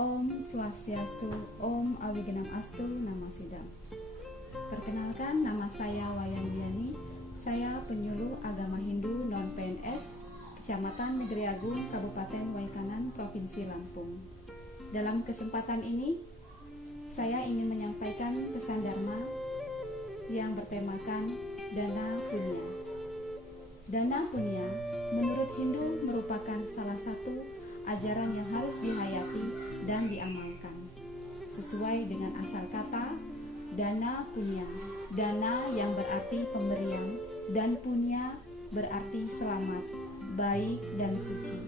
Om Swastiastu, Om Awigenam Astu, Nama Sidam. Perkenalkan, nama saya Wayan Diani. Saya penyuluh agama Hindu non-PNS, Kecamatan Negeri Agung, Kabupaten Waikanan, Provinsi Lampung. Dalam kesempatan ini, saya ingin menyampaikan pesan Dharma yang bertemakan Dana Punya. Dana Punya menurut Hindu merupakan salah satu ajaran yang harus dihayati dan diamalkan. Sesuai dengan asal kata, dana punya. Dana yang berarti pemberian dan punya berarti selamat, baik dan suci.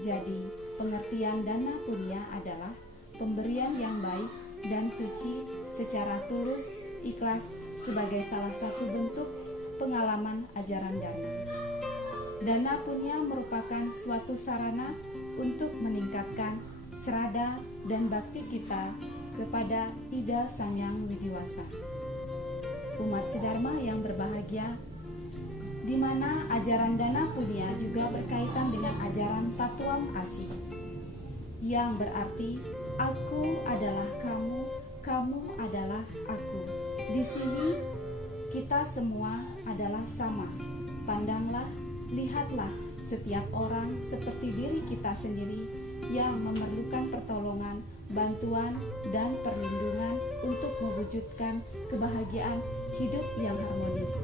Jadi, pengertian dana punya adalah pemberian yang baik dan suci secara tulus, ikhlas sebagai salah satu bentuk pengalaman ajaran Dharma. Dana punya merupakan suatu sarana untuk meningkatkan serada dan bakti kita kepada Ida Sang Yang Widiwasa. Umat Sedharma yang berbahagia, di mana ajaran Dana Punya juga berkaitan dengan ajaran Tatuam Asi, yang berarti aku adalah kamu, kamu adalah aku. Di sini kita semua adalah sama. Pandanglah, lihatlah setiap orang seperti diri kita sendiri yang memerlukan pertolongan, bantuan, dan perlindungan untuk mewujudkan kebahagiaan hidup yang harmonis.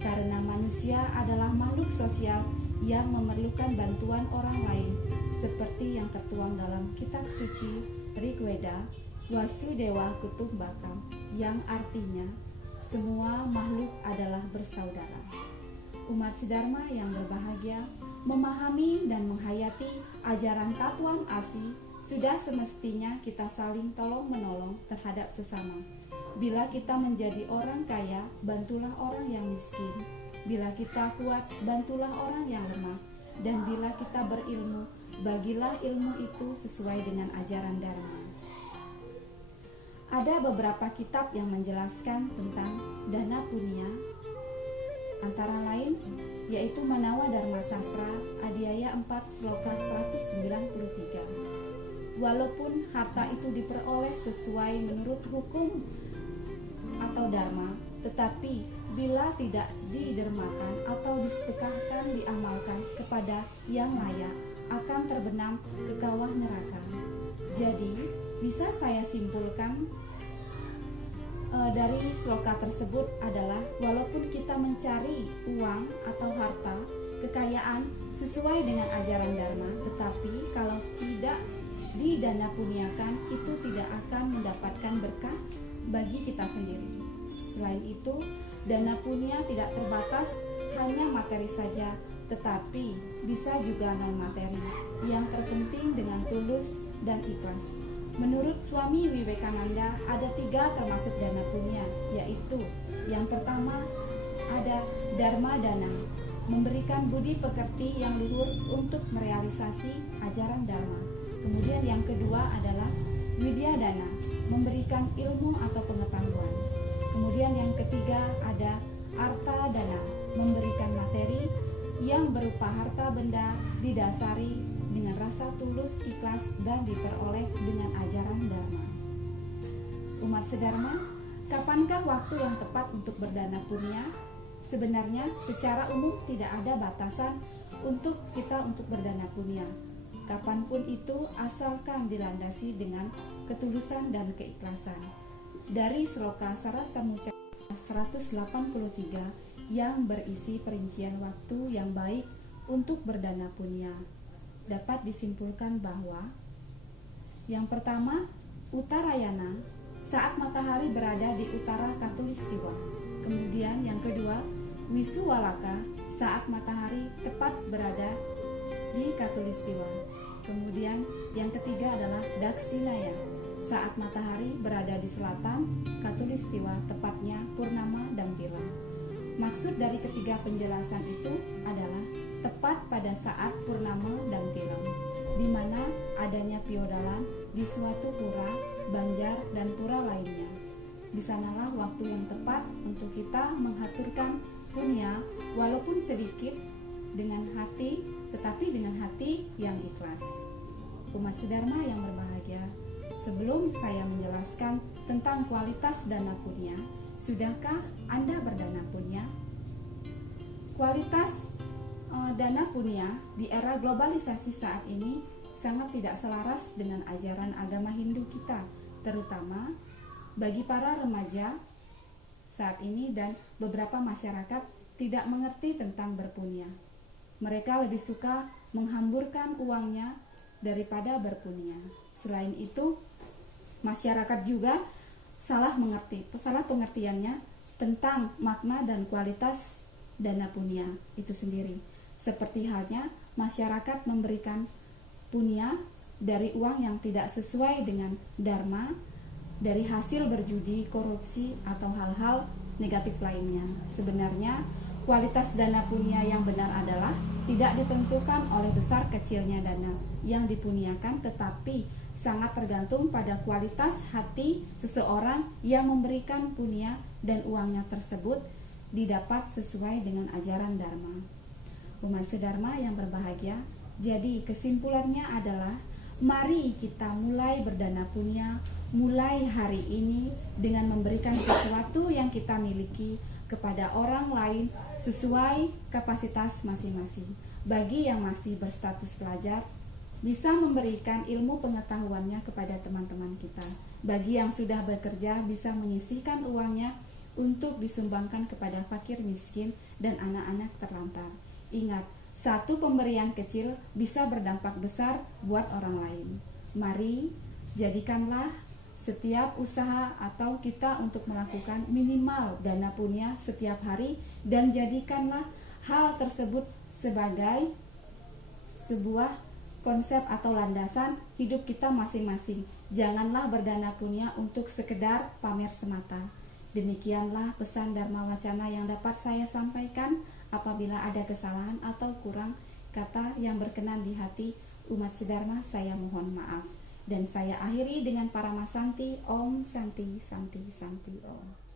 Karena manusia adalah makhluk sosial yang memerlukan bantuan orang lain, seperti yang tertuang dalam kitab suci Rigveda, Wasudewa Kutumbakam, yang artinya semua makhluk adalah bersaudara. Umat Sedharma yang berbahagia, memahami dan menghayati ajaran Tatuam Asi, sudah semestinya kita saling tolong-menolong terhadap sesama. Bila kita menjadi orang kaya, bantulah orang yang miskin. Bila kita kuat, bantulah orang yang lemah. Dan bila kita berilmu, bagilah ilmu itu sesuai dengan ajaran Dharma. Ada beberapa kitab yang menjelaskan tentang dana punya, antara lain yaitu Manawa Dharma Sastra Adhyaya 4 Sloka 193. Walaupun harta itu diperoleh sesuai menurut hukum atau dharma, tetapi bila tidak didermakan atau disedekahkan diamalkan kepada yang layak, akan terbenam ke kawah neraka. Jadi bisa saya simpulkan dari sloka tersebut adalah walaupun kita mencari uang atau harta, kekayaan sesuai dengan ajaran Dharma, tetapi kalau tidak didana punyakan, itu tidak akan mendapatkan berkah bagi kita sendiri. Selain itu, dana punya tidak terbatas hanya materi saja, tetapi bisa juga non materi. Yang terpenting dengan tulus dan ikhlas. Menurut Swami Vivekananda ada 3 termasuk dana punya, yaitu yang pertama ada Dharma Dana, memberikan budi pekerti yang luhur untuk merealisasi ajaran Dharma. Kemudian yang kedua adalah Widya Dana, memberikan ilmu atau pengetahuan. Kemudian yang ketiga ada Arta Dana, memberikan materi yang berupa harta benda didasari dengan rasa tulus, ikhlas, dan diperoleh dengan ajaran Dharma. Umat Sedharma, kapankah waktu yang tepat untuk berdana punya? Sebenarnya secara umum tidak ada batasan untuk kita untuk berdana punya. Kapanpun itu asalkan dilandasi dengan ketulusan dan keikhlasan. Dari Sloka Sarasamuca 183 yang berisi perincian waktu yang baik untuk berdana punya, dapat disimpulkan bahwa yang pertama, Uttarayana, saat matahari berada di utara Khatulistiwa. Kemudian yang kedua, Wisuwalaka, saat matahari tepat berada di Khatulistiwa. Kemudian yang Daksinaya, saat matahari berada di selatan Khatulistiwa, tepatnya purnama dan tilam. Maksud dari ketiga penjelasan itu adalah tepat pada saat purnama dan tilam, di mana adanya piodalan di suatu pura, banjar, dan pura lainnya. Di sanalah waktu yang tepat untuk kita menghaturkan punya, walaupun sedikit, dengan hati, tetapi dengan hati yang ikhlas. Umat sedharma yang berbahagia, sebelum saya menjelaskan tentang kualitas dana punya, sudahkah Anda berdana punya? Kualitas dana punya di era globalisasi saat ini sangat tidak selaras dengan ajaran agama Hindu kita, terutama bagi para remaja saat ini dan beberapa masyarakat tidak mengerti tentang berpunya. Mereka lebih suka menghamburkan uangnya daripada berpunya. Selain itu, masyarakat juga salah pengertiannya tentang makna dan kualitas dana punya itu sendiri. Seperti halnya masyarakat memberikan punya dari uang yang tidak sesuai dengan dharma, dari hasil berjudi, korupsi, atau hal-hal negatif lainnya. Sebenarnya kualitas dana punya yang benar adalah tidak ditentukan oleh besar kecilnya dana yang dipuniakan, tetapi sangat tergantung pada kualitas hati seseorang yang memberikan punya dan uangnya tersebut didapat sesuai dengan ajaran dharma. Umat sedharma yang berbahagia, jadi kesimpulannya adalah mari kita mulai berdana punya mulai hari ini dengan memberikan sesuatu yang kita miliki kepada orang lain sesuai kapasitas masing-masing. Bagi yang masih berstatus pelajar, bisa memberikan ilmu pengetahuannya kepada teman-teman kita. Bagi yang sudah bekerja, bisa menyisihkan uangnya untuk disumbangkan kepada fakir miskin dan anak-anak terlantar. Ingat, satu pemberian kecil bisa berdampak besar buat orang lain. Mari jadikanlah setiap usaha atau kita untuk melakukan minimal dana punya setiap hari, dan jadikanlah hal tersebut sebagai sebuah konsep atau landasan hidup kita masing-masing. Janganlah berdana punya untuk sekedar pamer semata. Demikianlah pesan Dharma Wacana yang dapat saya sampaikan. Apabila ada kesalahan atau kurang kata yang berkenan di hati umat sedharma, saya mohon maaf. Dan saya akhiri dengan Paramasanti, Om Santi Santi Santi Om.